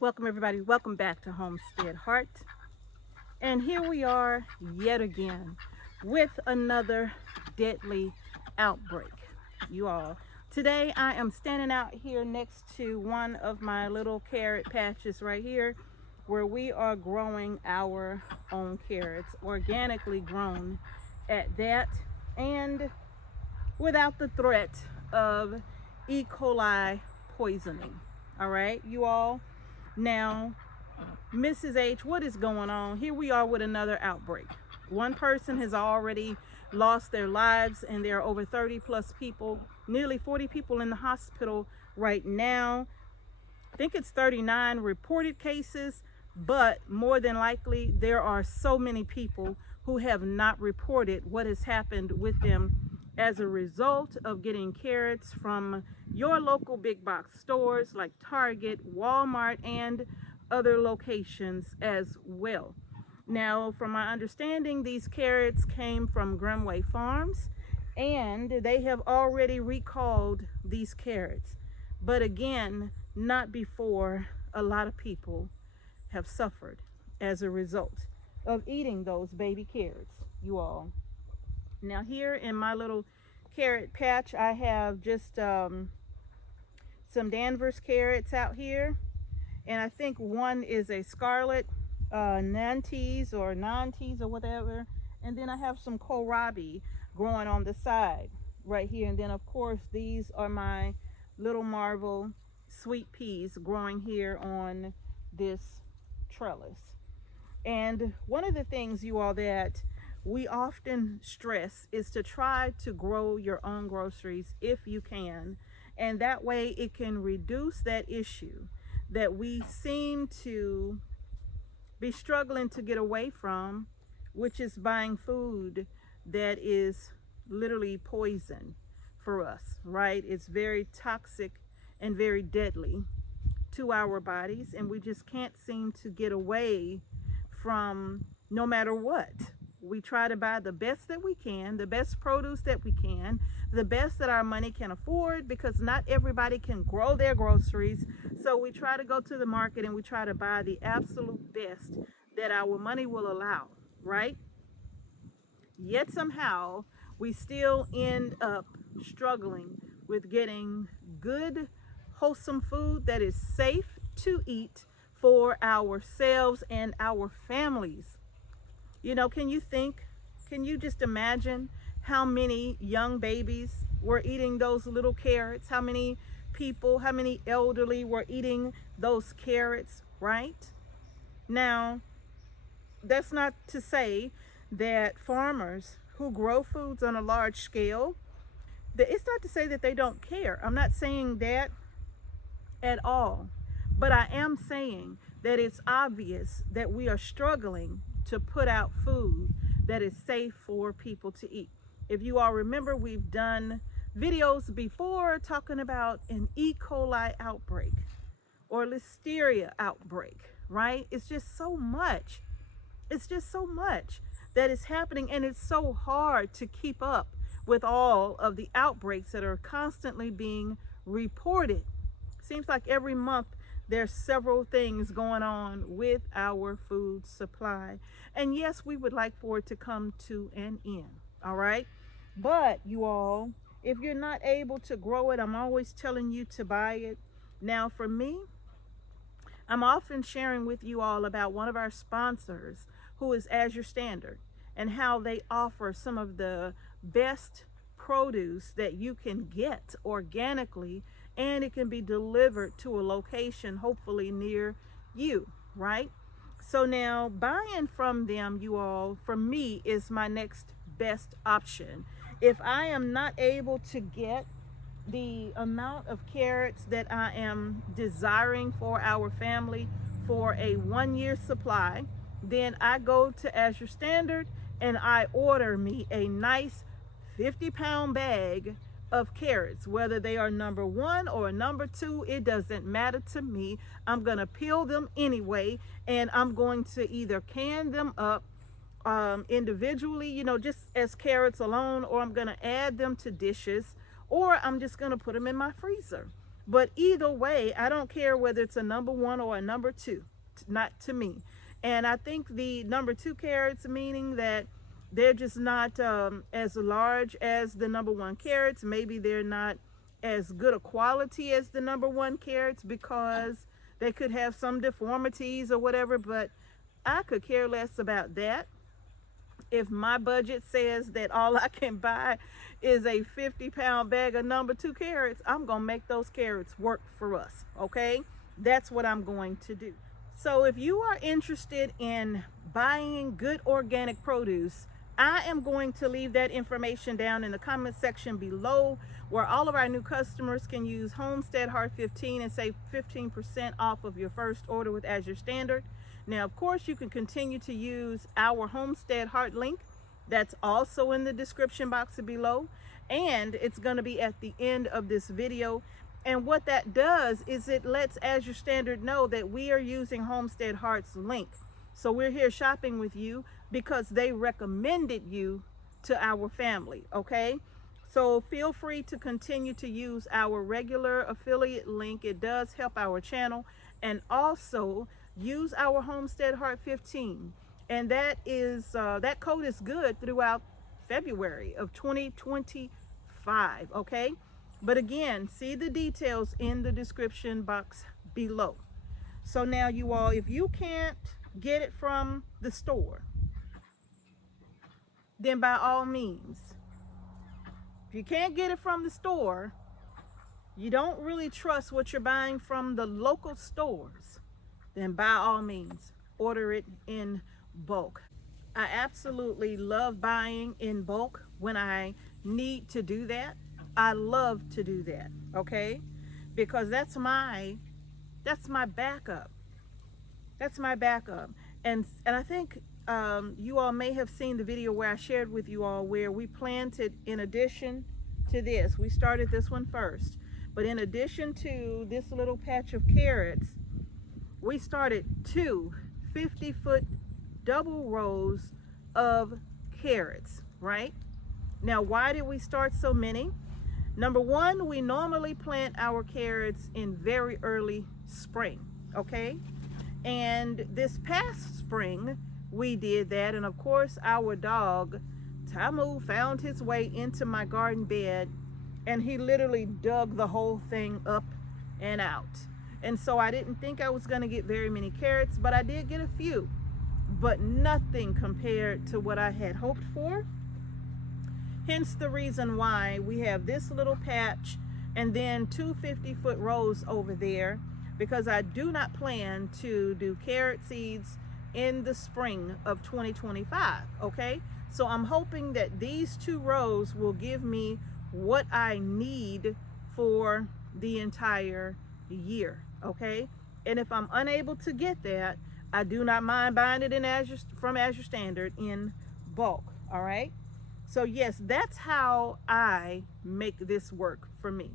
Welcome everybody, welcome back to Homestead Heart. And here we are yet again with another deadly outbreak. You all, today I am standing out here next to one of my little carrot patches right here where we are growing our own carrots, organically grown at that, and without the threat of E. coli poisoning. All right, you all. Now, Mrs. H, what is going on? Here we are with another outbreak. One person has already lost their lives, and there are over 30 plus people, nearly 40 people in the hospital right now. I think it's 39 reported cases, but more than likely there are so many people who have not reported what has happened with them as a result of getting carrots from your local big box stores like Target, Walmart, and other locations as well. Now, from my understanding, these carrots came from Grimway Farms, and they have already recalled these carrots. But again, not before a lot of people have suffered as a result of eating those baby carrots, you all. Now, here in my little carrot patch, I have just some Danvers carrots out here, and I think one is a scarlet nantes or nantes or whatever, and then I have some kohlrabi growing on the side right here, and then of course these are my little marvel sweet peas growing here on this trellis. And one of the things, you all, that we often stress is to try to grow your own groceries if you can, and that way it can reduce that issue that we seem to be struggling to get away from, which is buying food that is literally poison for us, right? It's very toxic and very deadly to our bodies, and we just can't seem to get away from, no matter what. We try to buy the best that we can, the best produce that we can, the best that our money can afford, because not everybody can grow their groceries. So we try to go to the market and we try to buy the absolute best that our money will allow, right? Yet somehow we still end up struggling with getting good, wholesome food that is safe to eat for ourselves and our families. You know, can you just imagine how many young babies were eating those little carrots? How many people, how many elderly were eating those carrots, right? Now, that's not to say that farmers who grow foods on a large scale, it's not to say that they don't care. I'm not saying that at all. But I am saying that it's obvious that we are struggling to put out food that is safe for people to eat. If you all remember, we've done videos before talking about an E. coli outbreak or listeria outbreak, right? It's just so much. It's just so much that is happening, and it's so hard to keep up with all of the outbreaks that are constantly being reported. Seems like every month there's several things going on with our food supply. And yes, we would like for it to come to an end, all right? But you all, if you're not able to grow it, I'm always telling you to buy it. Now, for me, I'm often sharing with you all about one of our sponsors who is AZURE Standard, and how they offer some of the best produce that you can get organically, and it can be delivered to a location hopefully near you, right? So now buying from them, you all, for me, is my next best option. If I am not able to get the amount of carrots that I am desiring for our family for a 1-year supply, then I go to AZURE Standard and I order me a nice 50-pound bag of carrots, whether they are number 1 or number 2, it doesn't matter to me. I'm gonna peel them anyway, and I'm going to either can them up individually, you know, just as carrots alone, or I'm gonna add them to dishes, or I'm just gonna put them in my freezer. But either way, I don't care whether it's a number one or a number two, not to me. And I think the number two carrots, meaning that they're just not as large as the number one carrots. Maybe they're not as good a quality as the number one carrots because they could have some deformities or whatever. But I could care less about that. If my budget says that all I can buy is a 50-pound bag of number two carrots, I'm going to make those carrots work for us, okay? That's what I'm going to do. So if you are interested in buying good organic produce, I am going to leave that information down in the comment section below, where all of our new customers can use Homestead Heart 15 and save 15% off of your first order with AZURE Standard. Now, of course, you can continue to use our Homestead Heart link. That's also in the description box below, and it's going to be at the end of this video. And what that does is it lets AZURE Standard know that we are using Homestead Heart's link. So we're here shopping with you because they recommended you to our family, okay? So feel free to continue to use our regular affiliate link. It does help our channel. And also use our Homestead Heart 15. And that is that code is good throughout February of 2025, okay? But again, see the details in the description box below. So now you all, if you can't get it from the store, then by all means, if you can't get it from the store, you don't really trust what you're buying from the local stores, then by all means, order it in bulk. I absolutely love buying in bulk when I need to do that. I love to do that, okay? Because that's my backup. That's my backup. And I think you all may have seen the video where I shared with you all where we planted, in addition to this, we started this one first, but in addition to this little patch of carrots, we started two 50-foot double rows of carrots, right? Now, why did we start so many? Number one, we normally plant our carrots in very early spring, okay? And this past spring, we did that. And of course, our dog, Tamu, found his way into my garden bed, and he literally dug the whole thing up and out. And so I didn't think I was going to get very many carrots, but I did get a few, but nothing compared to what I had hoped for. Hence the reason why we have this little patch and then two 50-foot rows over there, because I do not plan to do carrot seeds in the spring of 2025, okay? So I'm hoping that these two rows will give me what I need for the entire year, okay? And if I'm unable to get that, I do not mind buying it in from AZURE Standard in bulk, all right? So yes, that's how I make this work for me,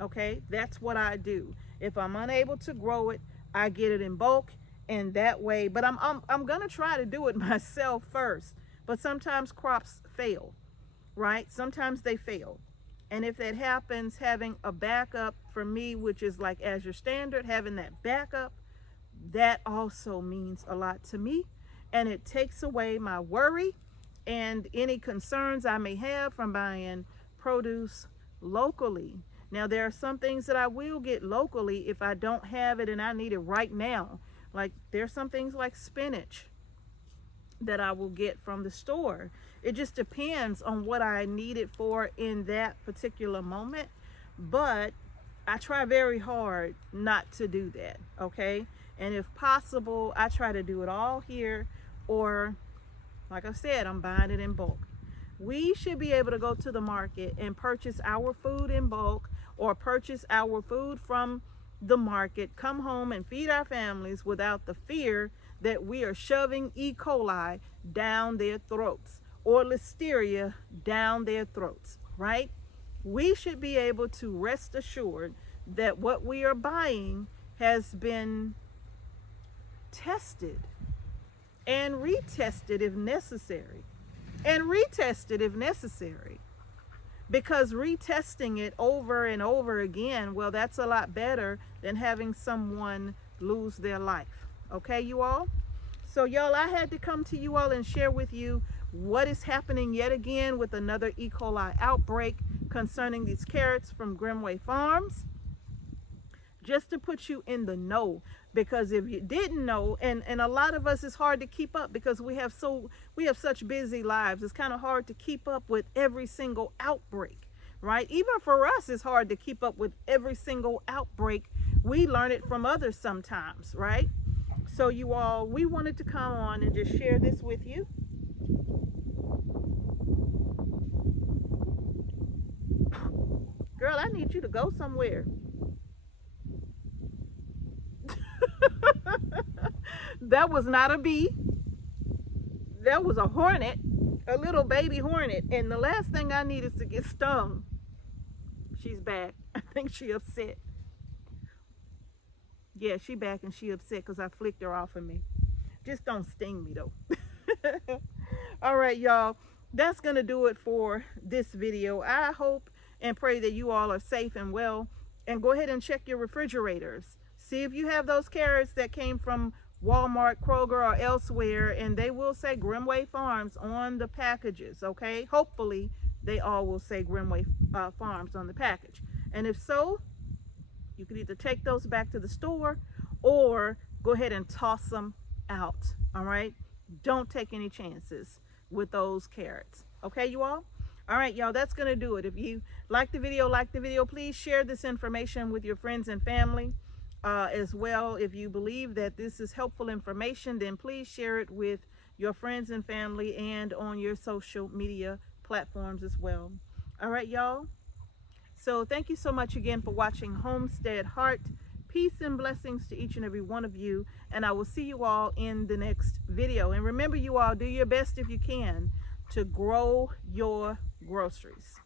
okay? That's what I do. If I'm unable to grow it, I get it in bulk, and that way, but I'm gonna try to do it myself first, but sometimes crops fail, right? Sometimes they fail. And if that happens, having a backup for me, which is like AZURE Standard, having that backup, that also means a lot to me, and it takes away my worry and any concerns I may have from buying produce locally. Now, there are some things that I will get locally if I don't have it and I need it right now. Like there's some things like spinach that I will get from the store. It just depends on what I need it for in that particular moment. But I try very hard not to do that, okay? And if possible, I try to do it all here, or like I said, I'm buying it in bulk. We should be able to go to the market and purchase our food in bulk, or purchase our food from the market, come home and feed our families without the fear that we are shoving E. coli down their throats or listeria down their throats, right? We should be able to rest assured that what we are buying has been tested and retested if necessary, and retested if necessary. because retesting it over and over again, well, that's a lot better than having someone lose their life. Okay, you all? So y'all, I had to come to you all and share with you what is happening yet again with another E. coli outbreak concerning these carrots from Grimway Farms, just to put you in the know. Because if you didn't know, and a lot of us, it's hard to keep up because we have such busy lives. It's kind of hard to keep up with every single outbreak, right? Even for us, it's hard to keep up with every single outbreak. We learn it from others sometimes, right? So you all, we wanted to come on and just share this with you. Girl, I need you to go somewhere. That was not a bee. That was a hornet, a little baby hornet. And the last thing I need is to get stung. She's back. I think she upset. Yeah, she back and she upset because I flicked her off of me. Just don't sting me though. All right, y'all. That's going to do it for this video. I hope and pray that you all are safe and well. And go ahead and check your refrigerators. See if you have those carrots that came from Walmart, Kroger, or elsewhere. And they will say Grimway Farms on the packages, okay? Hopefully, they all will say Grimway Farms on the package. And if so, you can either take those back to the store or go ahead and toss them out, all right? Don't take any chances with those carrots. Okay, you all? All right, y'all, that's going to do it. If you like the video, please share this information with your friends and family as well. If you believe that this is helpful information, then please share it with your friends and family and on your social media platforms as well. All right, y'all. So thank you so much again for watching Homestead Heart. Peace and blessings to each and every one of you. And I will see you all in the next video. And remember, you all, do your best if you can to grow your groceries.